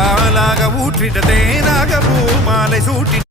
பாலாக ஊற்றிட்ட தேனாக பூ மாலை சூட்டி